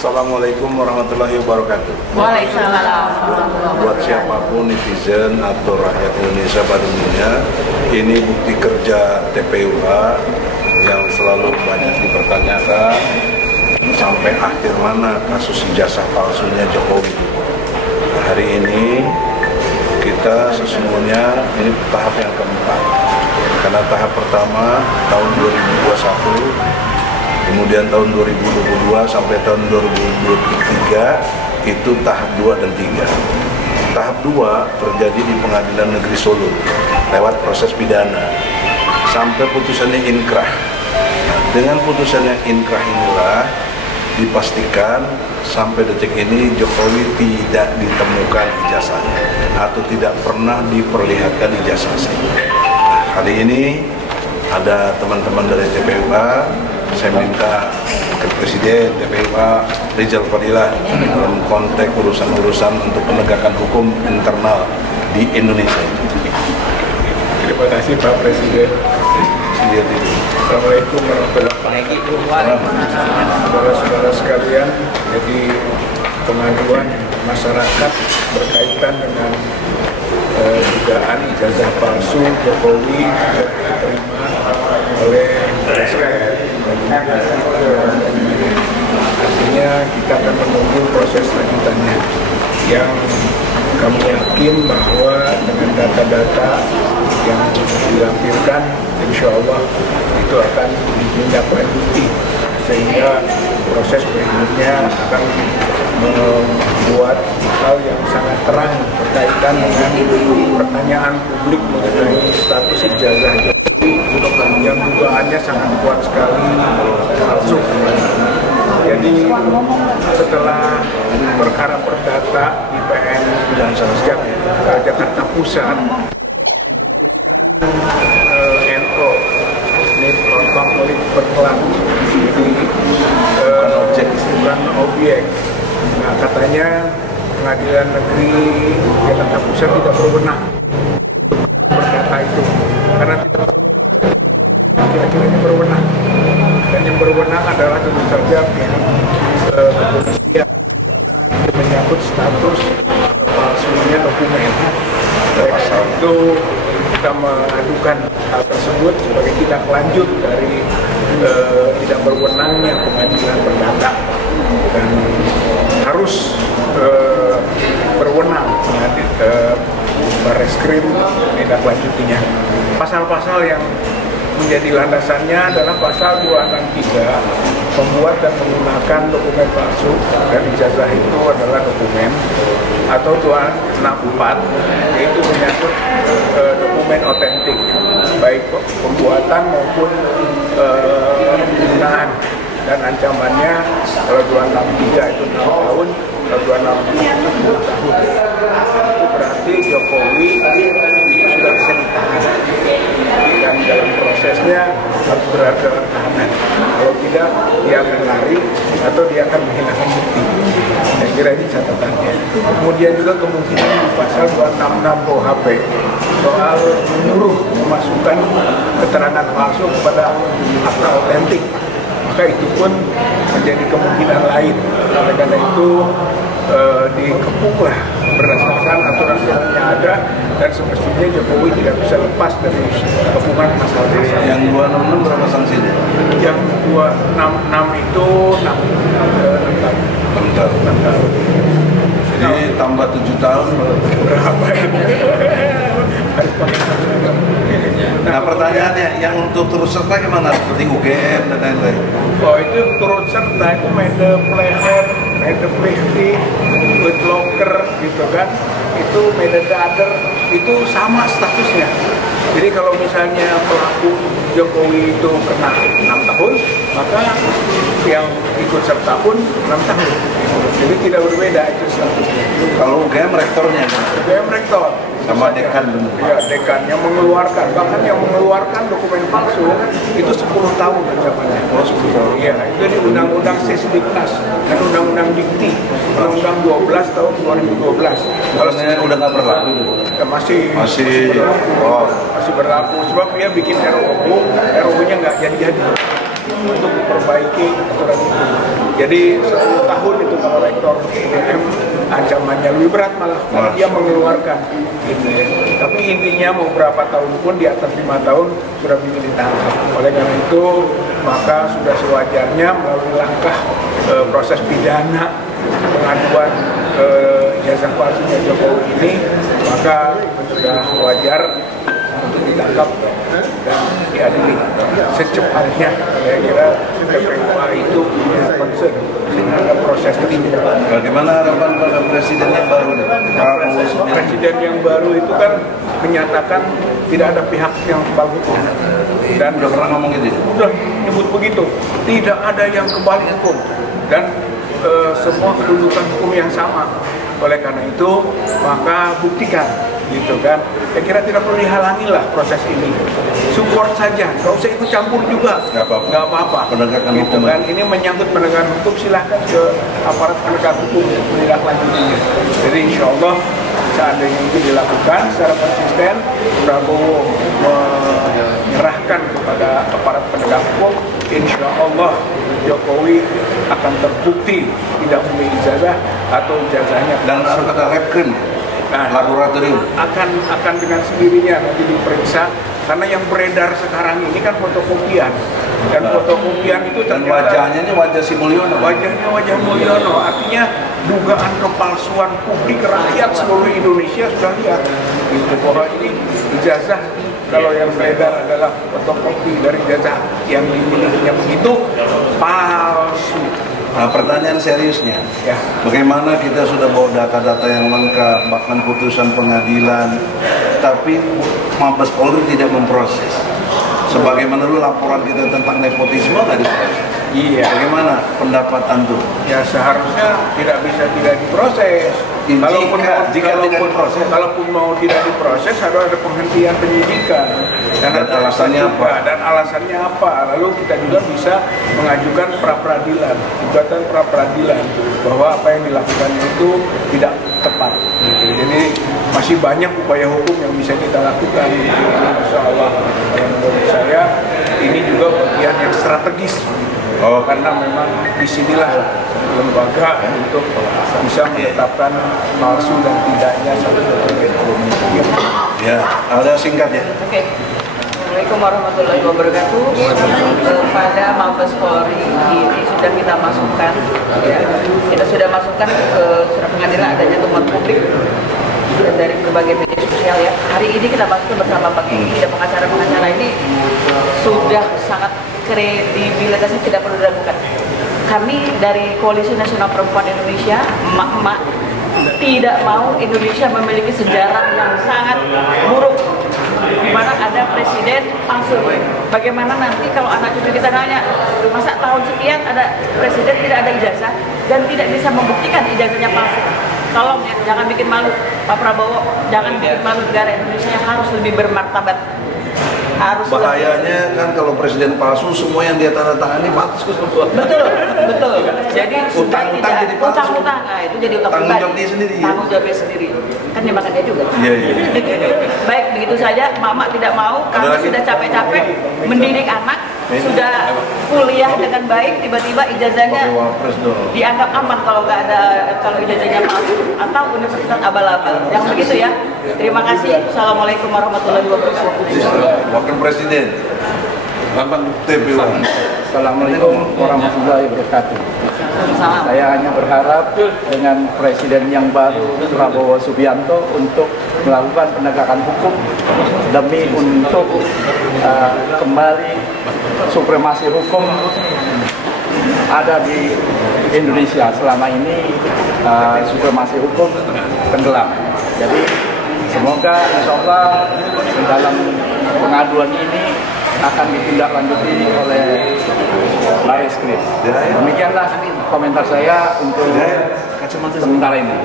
Assalamualaikum warahmatullahi wabarakatuh. Waalaikumsalam. Buat siapapun netizen atau rakyat Indonesia pada umumnya, ini bukti kerja TPUA yang selalu banyak dipertanyakan sampai akhir mana kasus ijazah palsunya Jokowi. Hari ini kita sesungguhnya ini tahap yang keempat, karena tahap pertama tahun 2021, kemudian tahun 2022 sampai tahun 2023 itu tahap 2 dan 3. Tahap 2 terjadi di Pengadilan Negeri Solo lewat proses pidana sampai putusannya inkrah. Dengan putusan yang inkrah inilah dipastikan sampai detik ini Jokowi tidak ditemukan ijazahnya atau tidak pernah diperlihatkan ijazahnya. Kali ini ada teman-teman dari TPUA, saya minta ke Presiden TPUA Rizal Fadilah dalam konteks urusan-urusan untuk penegakan hukum internal di Indonesia. Terima kasih Pak Presiden. Assalamualaikum warahmatullahi wabarakatuh. Saudara-saudara sekalian, jadi pengaduan masyarakat berkaitan dengan dugaan ijazah palsu Jokowi diterima oleh Presiden. Artinya kita akan menunggu proses lanjutannya, yang kami yakin bahwa dengan data-data yang dilampirkan, insya Allah itu akan ditindaklanjuti sehingga proses berikutnya akan membuat hal yang sangat terang berkaitan dengan pertanyaan publik mengenai status ijazah yang dugaannya sangat kuat sekali palsu. Jadi setelah perkara perdata di PN Jakarta Pusat, NO ini konflik berkelan, jadi bukan objek. Nah, katanya Pengadilan Negeri Jakarta Pusat tidak berwenang perdata itu karena kira-kira berwenang, dan yang berwenang adalah tentu saja pihak kepolisian yang menyangkut status palsunya dokumen. Pasal itu kita mengadukan hal tersebut sebagai tindak lanjut dari tidak berwenangnya pengadilan perdata, dan harus berwenang Barreskrim tindak lanjutinya. Pasal-pasal yang menjadi landasannya adalah pasal 263, membuat dan menggunakan dokumen palsu, dan ijazah itu adalah dokumen, atau 264 yaitu menyangkut dokumen otentik, baik pembuatan maupun penggunaan, dan ancamannya kalau 263 itu 6 tahun, kalau 264 10 tahun. Itu berarti Jokowi itu sudah bisa ditahan, dan dalam prosesnya harus berada dalam tahanan. Kalau tidak, dia akan lari atau dia akan menghilangkan bukti. Saya kira ini catatannya. Kemudian juga kemungkinan di pasal 266 KUHP soal menyuruh memasukkan keterangan palsu kepada akta otentik, maka itu pun menjadi kemungkinan lain. Oleh karena itu dikepunglah berdasarkan aturan yang ada, dan semestinya Jokowi tidak bisa lepas dari kepungan masalah-masalah. Yang 266 berapa sanksinya? Yang 266 itu 6 tahun. Jadi tambah 7 tahun Berapa ini? Nah, pertanyaannya yang untuk turut serta gimana? Seperti UGM dan lain-lain. Oh, itu turut serta, itu Medepleher, Medeplikti, Locker gitu kan. Itu Mededader, itu sama statusnya. Jadi kalau misalnya pelaku Jokowi itu kena 6 tahun, maka yang ikut serta pun 6 tahun. Jadi tidak berbeda itu statusnya. Kalau UGM rektornya? UGM rektor. Sama dekan? Ya, dekan yang mengeluarkan, bahkan yang mengeluarkan dokumen palsu itu 10 tahun ancamannya. Oh, 10 tahun. Iya, itu di Undang-Undang Sisdiknas dan Undang-Undang Dikti, Undang-Undang 12 tahun 2012. Kalau saya udah nggak berlaku, ya masih berlaku. Oh, masih berlaku sebab dia bikin RUU, RUU-nya nggak jadi-jadi. untuk memperbaiki aturan itu. Jadi 10 tahun itu kalau rektor UGM ancamannya lebih berat malah karena dia mengeluarkan gitu ya. Tapi intinya mau berapa tahun pun di atas 5 tahun sudah bisa ditangkap. Oleh karena itu maka sudah sewajarnya melalui langkah proses pidana pengaduan ijazah palsunya Jokowi ini, maka sudah wajar untuk ditangkap dan diadili secepatnya. Saya kira TPUA itu punya concern dengan proses tersebut. Bagaimana harapan pada presiden yang baru? Presiden yang baru itu kan menyatakan tidak ada pihak yang kebal hukum, dan udah pernah ngomong gitu? Udah nyebut begitu, tidak ada yang kebal hukum dan semua kedudukan hukum yang sama. Oleh karena itu maka buktikan gitu kan. Saya kira tidak perlu dihalangi lah proses ini, support saja, nggak usah ikut campur juga, nggak apa-apa. Penegakan gitu hukum kan. Ini menyangkut penegakan hukum, silahkan ke aparat penegak hukum menindaklanjutinya. Jadi insya Allah seandainya itu dilakukan secara konsisten, Prabowo menyerahkan kepada aparat penegak hukum, insya Allah Jokowi akan terbukti tidak memiliki ijazah atau ijazahnya dan harus kata Repkrim. Nah, laboratorium akan dengan sendirinya nanti diperiksa, karena yang beredar sekarang ini kan fotokopian, dan fotokopian itu dan wajahnya ini wajah si Mulyono. Wajahnya wajah Mulyono, artinya dugaan kepalsuan publik rakyat seluruh Indonesia sudah lihat. Gitu, bahwa ini ijazah kalau yang beredar adalah fotokopi dari ijazah yang dimilikinya begitu palsu. Nah, pertanyaan seriusnya, ya, bagaimana kita sudah bawa data-data yang lengkap, bahkan putusan pengadilan, tapi Mabes Polri tidak memproses. Sebagaimana dulu laporan kita tentang nepotisme nggak diproses. Iya. Bagaimana pendapat antum? Ya seharusnya tidak bisa tidak diproses. Kalaupun mau tidak diproses, harus ada penghentian penyidikan. Dan alasannya apa? Dan alasannya apa? Lalu kita juga bisa mengajukan pra-peradilan, gugatan pra-peradilan, bahwa apa yang dilakukan itu tidak tepat. Gitu. Jadi masih banyak upaya hukum yang bisa kita lakukan. Insya Allah, menurut saya ini juga bagian yang strategis. Karena memang disinilah lembaga untuk bisa menetapkan palsu dan tidaknya satu dokumen. Ya, ada singkat ya. Oke. Assalamualaikum warahmatullahi wabarakatuh. Pada Mabes Polri ini sudah kita masukkan, ya, kita sudah masukkan ke surat pengadilan adanya temuan publik dari berbagai media sosial ya. Hari ini kita masukkan bersama Bang Egy dan pengacara-pengacara ini sudah sangat kredibilitasnya tidak perlu diragukan. Kami dari Koalisi Nasional Perempuan Indonesia, emak-emak, tidak mau Indonesia memiliki sejarah yang sangat buruk di mana ada presiden palsu. Bagaimana nanti kalau anak cucu kita nanya, masa tahun sekian ada presiden tidak ada ijazah dan tidak bisa membuktikan ijazahnya palsu. Tolong ya, jangan bikin malu Pak Prabowo, jangan bikin malu negara Indonesia yang harus lebih bermartabat. Bahayanya kan kalau presiden palsu, semua yang dia tanda tangani palsu semua. Betul, betul. Jadi utang-utang jadi palsu. Utang-utang, nah itu jadi utang tanggung pribadi. jawab dia sendiri. Tanggung jawab dia sendiri. Kan dia makan dia juga. Iya, iya. Baik, begitu saja. Mama tidak mau, kami sudah capek-capek mendidik anak, sudah kuliah dengan baik, tiba-tiba ijazahnya dianggap aman kalau nggak ada, kalau ijazahnya palsu atau universitas abal-abal. Yang begitu ya. Terima kasih. Assalamualaikum warahmatullahi wabarakatuh. Wakil Presiden, Bambang TPU. Assalamualaikum warahmatullahi wabarakatuh. Saya hanya berharap dengan Presiden yang baru Prabowo Subianto untuk melakukan penegakan hukum demi untuk kembali supremasi hukum ada di Indonesia. Selama ini supremasi hukum tenggelam. Jadi semoga insya Allah dalam pengaduan ini akan ditindaklanjuti oleh Bareskrim. Demikianlah komentar saya untuk sementara ini.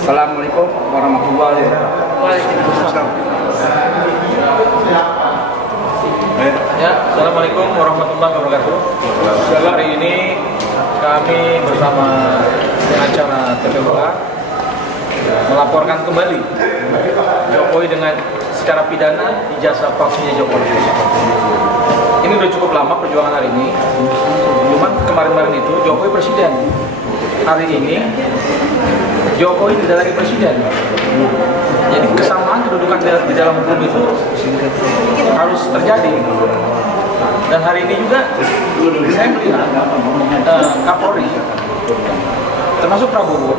Assalamualaikum warahmatullahi wabarakatuh. Ya, Assalamualaikum warahmatullahi wabarakatuh. Hari ini kami bersama pengacara TPUA melaporkan kembali Jokowi dengan secara pidana ijazah palsunya Jokowi. Ini udah cukup lama perjuangan hari ini. Cuman kemarin-kemarin itu Jokowi presiden. Hari ini Jokowi tidak lagi presiden. Jadi kesamaan kedudukan di dalam hukum itu harus terjadi. Dan hari ini juga saya melihat Kapolri, termasuk Prabowo,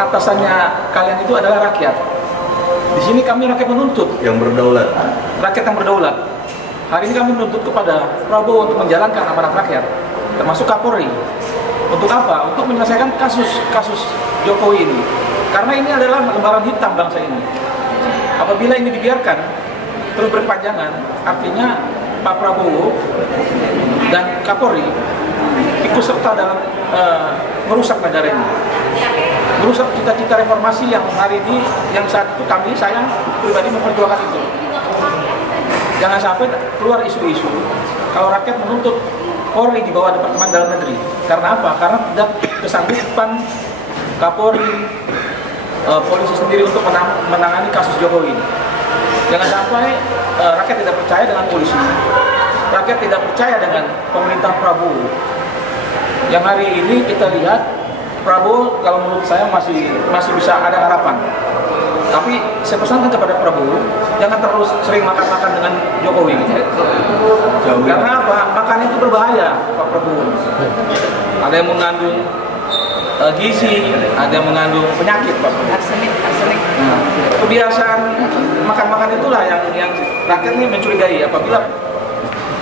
atasannya kalian itu adalah rakyat. Di sini kami rakyat menuntut. Yang berdaulat. Rakyat yang berdaulat. Hari ini kami menuntut kepada Prabowo untuk menjalankan amanat rakyat, termasuk Kapolri. Untuk apa? Untuk menyelesaikan kasus Jokowi ini. Karena ini adalah lembaran hitam bangsa ini. Apabila ini dibiarkan terus berkepanjangan, artinya Pak Prabowo dan Kapolri ikut serta dalam merusak negara ini, merusak cita-cita reformasi yang hari ini, yang saat itu saya pribadi memperjuangkan itu. Jangan sampai keluar isu-isu kalau rakyat menuntut Polri di bawah Departemen Dalam Negeri. Karena apa? Karena tidak kesanggupan Kapolri, polisi sendiri untuk menangani kasus Jokowi. Jangan sampai rakyat tidak percaya dengan polisi, rakyat tidak percaya dengan pemerintah Prabowo. Yang hari ini kita lihat Prabowo, kalau menurut saya masih bisa ada harapan. Tapi saya pesankan kepada Prabowo, jangan terlalu sering makan-makan dengan Jokowi. Karena apa? Makan itu berbahaya, Pak Prabowo. Ada yang mengandung gizi, ada yang mengandung penyakit, Pak. Arsenik. Nah, kebiasaan makan-makan itulah yang rakyat ini mencurigai. Apabila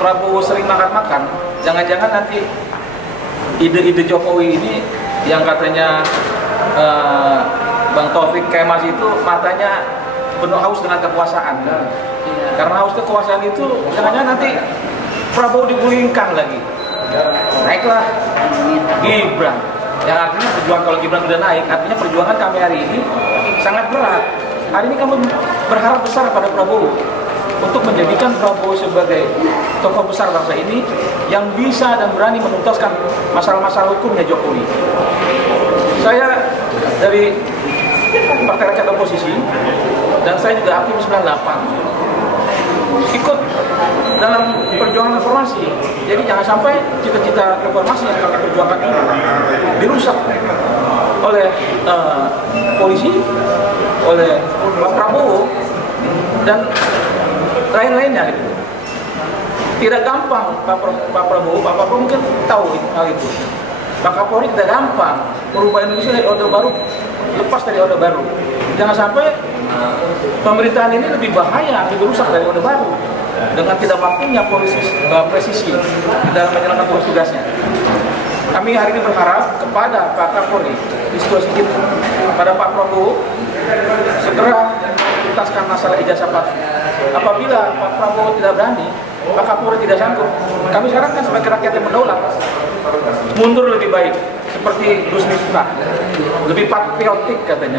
Prabowo sering makan-makan, jangan-jangan nanti ide-ide Jokowi ini yang katanya Bang Taufik Kemas itu matanya penuh haus dengan kekuasaan. Karena haus kekuasaan itu jangan-jangan nanti Prabowo digulingkan lagi. Naiklah Gibran. Yang artinya perjuangan, kalau Gibran sudah naik, artinya perjuangan kami hari ini sangat berat. Hari ini kami berharap besar pada Prabowo untuk menjadikan Prabowo sebagai tokoh besar bangsa ini yang bisa dan berani menuntaskan masalah-masalah hukumnya Jokowi. Saya dari Partai Rakyat Oposisi dan saya juga aktif 98 ikut dalam perjuangan reformasi. Jadi jangan sampai cita-cita reformasi yang kami perjuangkan ini dirusak oleh polisi, oleh Pak Prabowo dan lain-lainnya. Tidak gampang Pak Prabowo mungkin tahu hal itu. Pak Kapolri tidak gampang merubah Indonesia dari Orde Baru, lepas dari Orde Baru. Jangan sampai pemerintahan ini lebih bahaya, lebih rusak dari Orde Baru dengan tidak mampunya presisi dalam menjalankan tugas-tugasnya. Kami hari ini berharap kepada Pak Kapolri di situasi ini, kepada Pak Prabowo segera tuntaskan masalah ijazah palsu. Apabila Pak Prabowo tidak berani, Pak Kapolri tidak sanggup, kami sarankan sebagai rakyat yang berdaulat mundur lebih baik, seperti Gus Miftah, lebih patriotik katanya.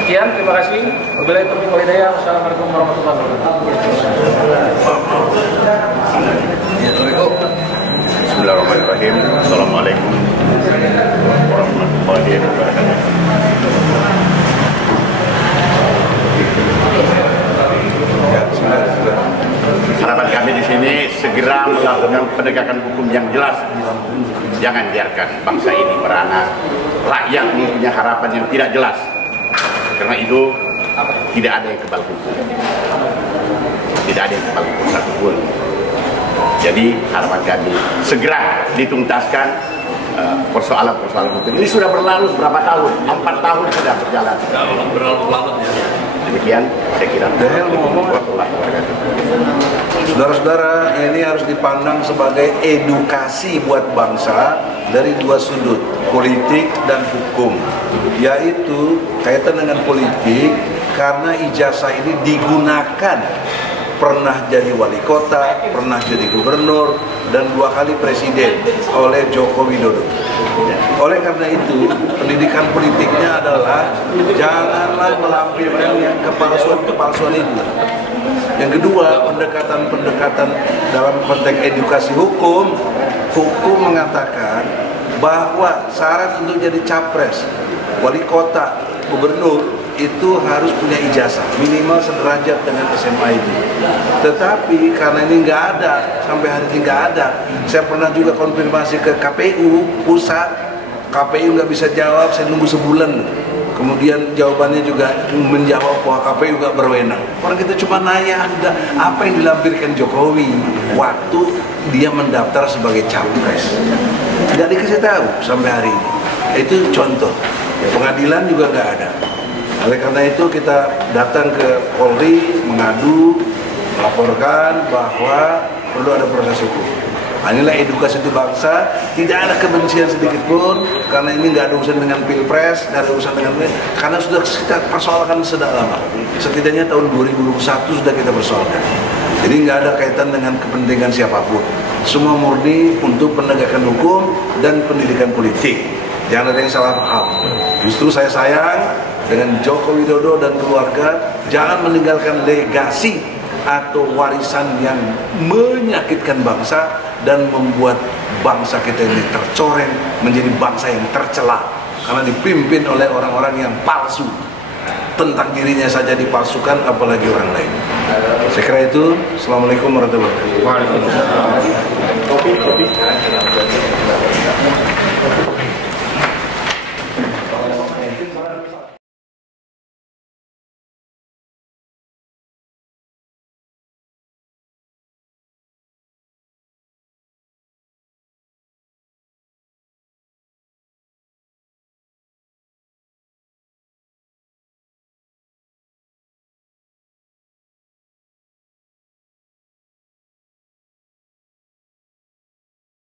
Sekian, terima kasih. Wabillahi taufiq wal hidayah. Wassalamualaikum warahmatullahi wabarakatuh. Bismillahirrahmanirrahim. Assalamualaikum warahmatullahi wabarakatuh. Harapan kami di sini segera melakukan penegakan hukum yang jelas. Jangan biarkan bangsa ini merana. Rakyat mempunyai harapan yang tidak jelas. Karena itu tidak ada yang kebal hukum. Tidak ada yang kebal hukum satupun. Jadi harapan kami segera dituntaskan persoalan-persoalan hukum. Ini sudah berlalu berapa tahun? 4 tahun sudah berjalan. Berlalu ya. Demikian saya kira. Saudara-saudara, ini harus dipandang sebagai edukasi buat bangsa dari dua sudut, politik dan hukum. Yaitu kaitan dengan politik karena ijazah ini digunakan pernah jadi wali kota, pernah jadi gubernur, dan 2 kali presiden oleh Joko Widodo. Oleh karena itu, pendidikan politiknya adalah janganlah melampirkan yang kepalsuan-kepalsuan itu. Yang kedua, pendekatan-pendekatan dalam konteks edukasi hukum mengatakan bahwa syarat untuk jadi capres, wali kota, gubernur, itu harus punya ijazah minimal sederajat dengan SMA itu. Tetapi karena ini nggak ada, sampai hari ini nggak ada. Saya pernah juga konfirmasi ke KPU pusat, KPU nggak bisa jawab, saya nunggu sebulan. Kemudian jawabannya juga menjawab bahwa KPU nggak berwenang. Orang kita cuma nanya apa yang dilampirkan Jokowi waktu dia mendaftar sebagai capres. Tidak dikasih tahu sampai hari ini. Itu contoh. Pengadilan juga nggak ada. Oleh karena itu kita datang ke Polri mengadu, melaporkan bahwa perlu ada proses hukum. Inilah edukasi untuk bangsa, tidak ada kebencian sedikit pun, karena ini nggak ada urusan dengan pilpres, nggak ada urusan dengan karena sudah kita persoalkan sejak lama. Setidaknya tahun 2021 sudah kita persoalkan. Jadi nggak ada kaitan dengan kepentingan siapapun. Semua murni untuk penegakan hukum dan pendidikan politik. Jangan ada yang salah paham. Justru saya sayang dengan Joko Widodo dan keluarga, jangan meninggalkan legasi atau warisan yang menyakitkan bangsa dan membuat bangsa kita ini tercoreng menjadi bangsa yang tercela karena dipimpin oleh orang-orang yang palsu. Tentang dirinya saja dipalsukan, apalagi orang lain. Saya kira itu. Assalamualaikum warahmatullahi wabarakatuh. Waalaikumsalam.